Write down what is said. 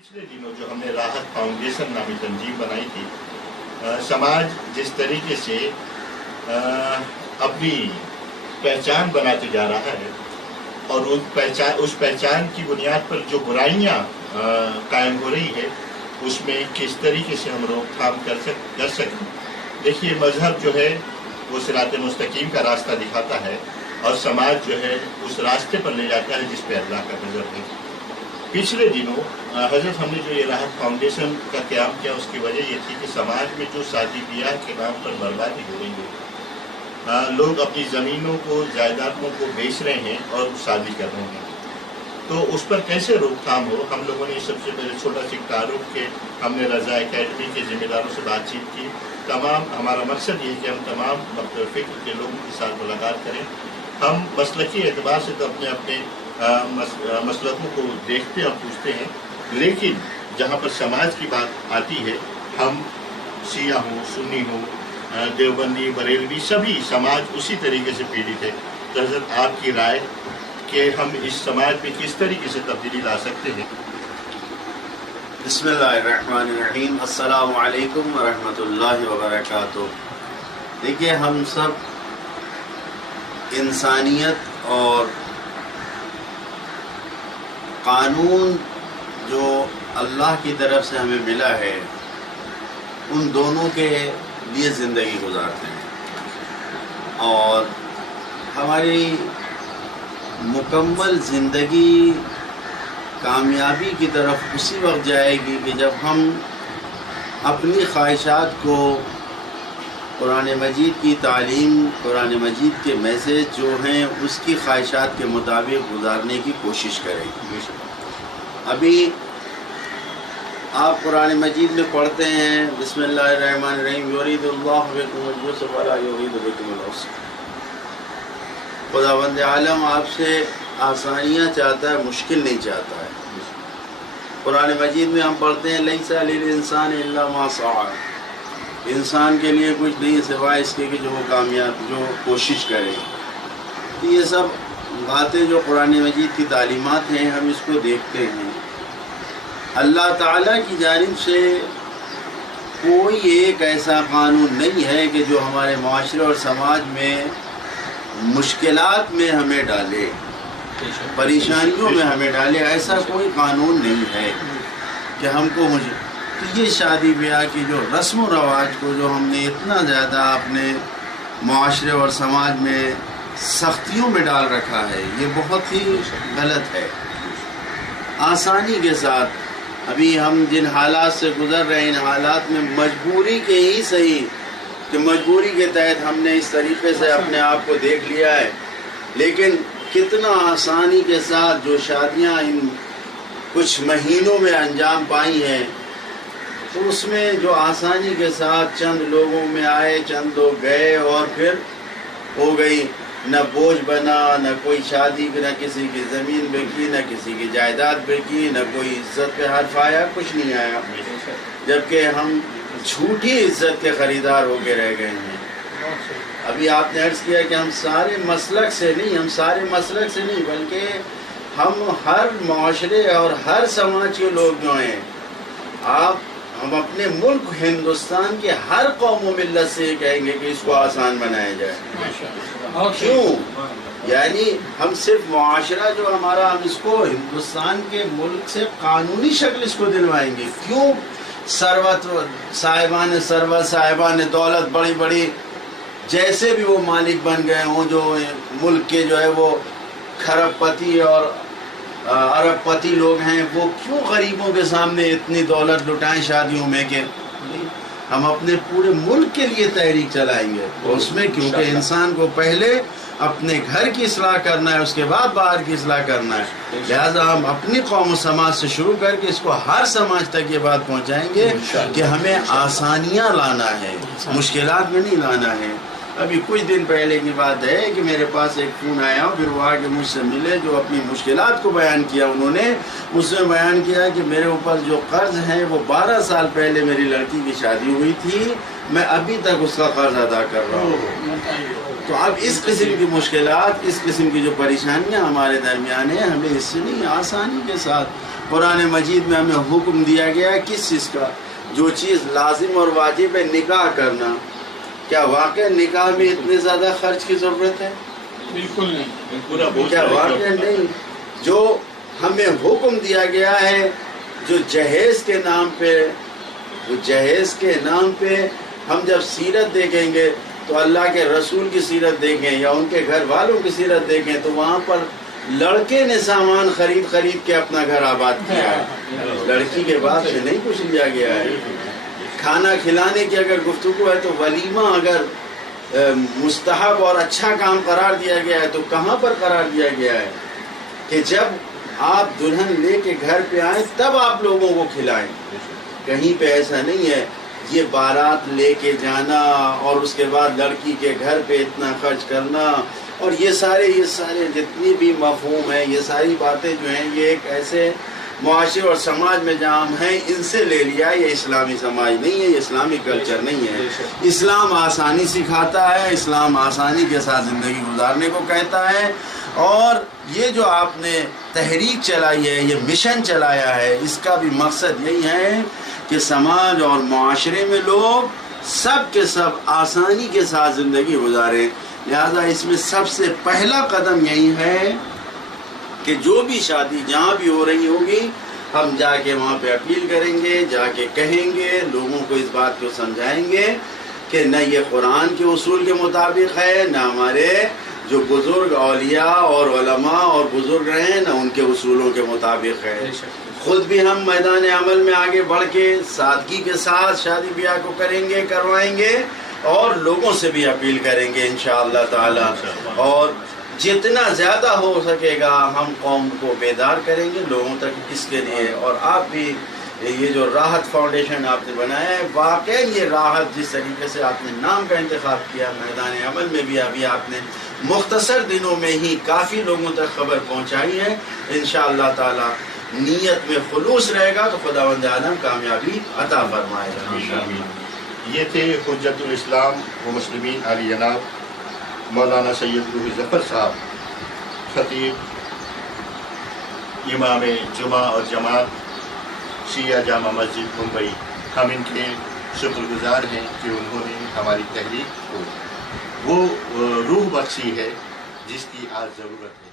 पिछले दिनों जो हमने राहत फाउंडेशन नामी तंजीम बनाई थी, समाज जिस तरीके से अपनी पहचान बनाते जा रहा है और उस पहचान की बुनियाद पर जो बुराइयां कायम हो रही है, उसमें किस तरीके से हम रोकथाम कर सकें। देखिए, मजहब जो है वो सिरात मुस्तकीम का रास्ता दिखाता है और समाज जो है उस रास्ते पर ले जाता है जिस पे अल्लाह का नज़र है। पिछले दिनों हजरत हमने जो ये राहत फाउंडेशन का क़याम किया, उसकी वजह ये थी कि समाज में जो शादी ब्याह के नाम पर बर्बादी हो रही है, लोग अपनी ज़मीनों को, जायदादों को बेच रहे हैं और शादी कर रहे हैं, तो उस पर कैसे रोकथाम हो। हम लोगों ने सबसे पहले छोटा सा तारुफ के हमने रज़ा एकेडमी के ज़िम्मेदारों से बातचीत की। हमारा मकसद ये है कि हम तमाम मकतब फ़िक्र के लोगों के साथ मुलाकात करें। हम मसलकी एतबार से तो अपने मसलकों को देखते और पूछते हैं, लेकिन जहाँ पर समाज की बात आती है, हम शिया हों, सुन्नी हों, देवबंदी, बरेलवी, सभी समाज उसी तरीके से पीड़ित है। तो हज़रत आपकी राय कि हम इस समाज में किस तरीके से तब्दीली ला सकते हैं। बिस्मिल्लाहिर्रहमानिर्रहीम, अस्सलामु अलैकुम वरहमतुल्लाहि वबरकातुहू। देखिए, हम सब इंसानियत और कानून जो अल्लाह की तरफ से हमें मिला है, उन दोनों के लिए ज़िंदगी गुजारते हैं और हमारी मुकम्मल ज़िंदगी कामयाबी की तरफ उसी वक्त जाएगी कि जब हम अपनी ख्वाहिशात को कुरान मजीद की तालीम, कुरान मजीद के मैसेज जो हैं, उसकी ख्वाहिशात के मुताबिक गुजारने की कोशिश करें। अभी आप कुरान मजीद में पढ़ते हैं, बिस्मिल्लाहिर्रहमानिर्रहीम, युरीदुल्लाहु बिकुमुल युस्र वला युरीदु बिकुमुल उस्र। खुदावंद आलम आपसे आसानियाँ चाहता है, मुश्किल नहीं चाहता है। कुरान मजीद में हम पढ़ते हैं, लैसा लिल इंसान इल्ला मा सआ, इंसान के लिए कुछ नहीं सिवाय इसके कि जो वो कामयाब, जो कोशिश करे। तो ये सब बातें जो कुरान मजीद की तालीमात हैं, हम इसको देखते हैं। अल्लाह ताला की जानिब से कोई एक ऐसा कानून नहीं है कि जो हमारे माशरे और समाज में मुश्किलात में हमें डाले, परेशानियों में हमें डाले। ऐसा कोई कानून नहीं है कि हमको तो ये शादी ब्याह की जो रस्म व रवाज को जो हमने इतना ज़्यादा अपने माशरे और समाज में सख्तियों में डाल रखा है, ये बहुत ही गलत है। आसानी के साथ अभी हम जिन हालात से गुज़र रहे हैं, इन हालात में मजबूरी के ही सही कि मजबूरी के तहत हमने इस तरीके से अपने आप को देख लिया है, लेकिन कितना आसानी के साथ जो शादियां इन कुछ महीनों में अंजाम पाई हैं, तो उसमें जो आसानी के साथ चंद लोगों में आए, चंद लोग गए और फिर हो गई। न बोझ बना, न कोई शादी, न किसी की ज़मीन बिकी, न किसी की जायदाद बिकी, न कोई इज्जत पे हर्फ आया, कुछ नहीं आया, जबकि हम झूठी इज्जत के खरीदार होके रह गए हैं। अभी आपने अर्ज़ किया कि हम सारे मसलक से नहीं, बल्कि हम हर माशरे और हर समाज के लोग जो हैं, हम अपने मुल्क हिंदुस्तान के हर कौम व मिल्लत से कहेंगे कि इसको आसान बनाया जाए। क्यों? यानी हम सिर्फ मुआशरा जो हमारा, हम इसको हिंदुस्तान के मुल्क से कानूनी शक्ल इसको दिलवाएंगे। क्यों? साहिबान दौलत, बड़ी बड़ी जैसे भी वो मालिक बन गए हों, जो मुल्क के जो है वो खरबपति और अरबपति लोग हैं, वो क्यों गरीबों के सामने इतनी दौलत लुटाएं शादियों में कि हम अपने पूरे मुल्क के लिए तहरीक चलाएंगे उसमें, क्योंकि इंसान को पहले अपने घर की इस्लाह करना है, उसके बाद बाहर की इस्लाह करना है। लिहाजा हम अपनी कौम समाज से शुरू करके इसको हर समाज तक ये बात पहुंचाएंगे कि हमें आसानियां लाना है, मुश्किलात में नहीं लाना है। अभी कुछ दिन पहले की बात है कि मेरे पास एक फ़ोन आया, फिर वो आके मुझसे मिले, जो अपनी मुश्किलात को बयान किया उन्होंने। उसमें बयान किया कि मेरे ऊपर जो कर्ज़ है वो 12 साल पहले मेरी लड़की की शादी हुई थी, मैं अभी तक उसका कर्ज़ अदा कर रहा हूँ। تو اب اس قسم کی مشکلات، اس قسم کی جو پریشانیاں ہمارے درمیان ہیں، ہمیں اس سے نہیں، آسانی کے ساتھ قرآن مجید میں ہمیں حکم دیا گیا ہے کس چیز کا؟ جو چیز لازم اور واجب ہے، نکاح کرنا. کیا واقع نکاح میں اتنے زیادہ خرچ کی ضرورت ہے؟ بالکل نہیں. پورا بوجھ کیا واقع نہیں؟ جو ہمیں حکم دیا گیا ہے، جو جہیز کے نام پہ، وہ جہیز کے نام پہ ہم جب سیرت دیکھیں گے تو اللہ کے رسول کی سیرت دیکھیں یا ان کے گھر والوں کی سیرت دیکھیں تو وہاں پر لڑکے نے سامان خرید کے اپنا گھر آباد کیا ہے، لڑکی کے بعد سے نہیں کچھ لیا گیا ہے. کھانا کھلانے کی اگر گفتگو ہے تو ولیمہ اگر مستحب اور اچھا کام قرار دیا گیا ہے تو کہاں پر قرار دیا گیا ہے کہ جب آپ دلہن لے کے گھر پہ آئیں تب آپ لوگوں کو کھلائیں. کہیں پہ ایسا نہیں ہے. یہ بارات لے کے جانا اور اس کے بعد لڑکی کے گھر پہ اتنا خرچ کرنا اور یہ سارے جتنی بھی مفہوم ہیں، یہ ساری باتیں جو ہیں یہ ایک ایسے معاشرے اور سماج میں جہاں ہم ہیں ان سے لے لیا. یہ اسلامی سماج نہیں ہے، یہ اسلامی کلچر نہیں ہے. اسلام آسانی سکھاتا ہے، اسلام آسانی کے ساتھ زندگی گزارنے کو کہتا ہے. اور یہ جو آپ نے تحریک چلائی ہے، یہ مشن چلایا ہے، اس کا بھی مقصد یہی ہے کہ سماج اور معاشرے میں لوگ سب کے سب آسانی کے ساتھ زندگی گزاریں. لہذا اس میں سب سے پہلا قدم یہی ہے کہ جو بھی شادی جہاں بھی ہو رہی ہوگی ہم جا کے وہاں پہ اپیل کریں گے، جا کے کہیں گے، لوگوں کو اس بات کو سمجھائیں گے کہ نہ یہ قرآن کے اصول کے مطابق ہے، نہ ہمارے جو بزرگ اولیاء اور علماء اور بزرگ ہیں نہ ان کے اصولوں کے مطابق ہے. خود بھی ہم میدان عمل میں آگے بڑھ کے سادگی کے ساتھ شادی بیاہ کو کریں گے، کروائیں گے اور لوگوں سے بھی اپیل کریں گے انشاءاللہ تعالی. اور جتنا زیادہ ہو سکے گا ہم قوم کو بیدار کریں گے لوگوں تک اس کے لیے. اور آپ بھی یہ جو راحت فاؤنڈیشن آپ نے بنایا ہے، واقعی یہ راحت جس طریقے سے آپ نے نام کا انتخاب کیا، میدان عمل میں بھی ابھی آپ نے مختصر دنوں میں ہی کافی لوگوں تک خبر پہنچائی ہے. انشاءاللہ تعالی نیت میں خلوص رہے گا تو خداوند عالم کامیابی عطا فرمائے گا. یہ تھے حجت الاسلام و مسلمین علی جناب مولانا سید روحی ظفر صاحب، خطیب امام جمعہ اور جماعت شیعہ جامع مسجد ممبئی. ہم ان کے شکر گزار ہیں کہ انہوں نے ہماری تحریک کو وہ روح بخشی ہے جس کی آج ضرورت ہے.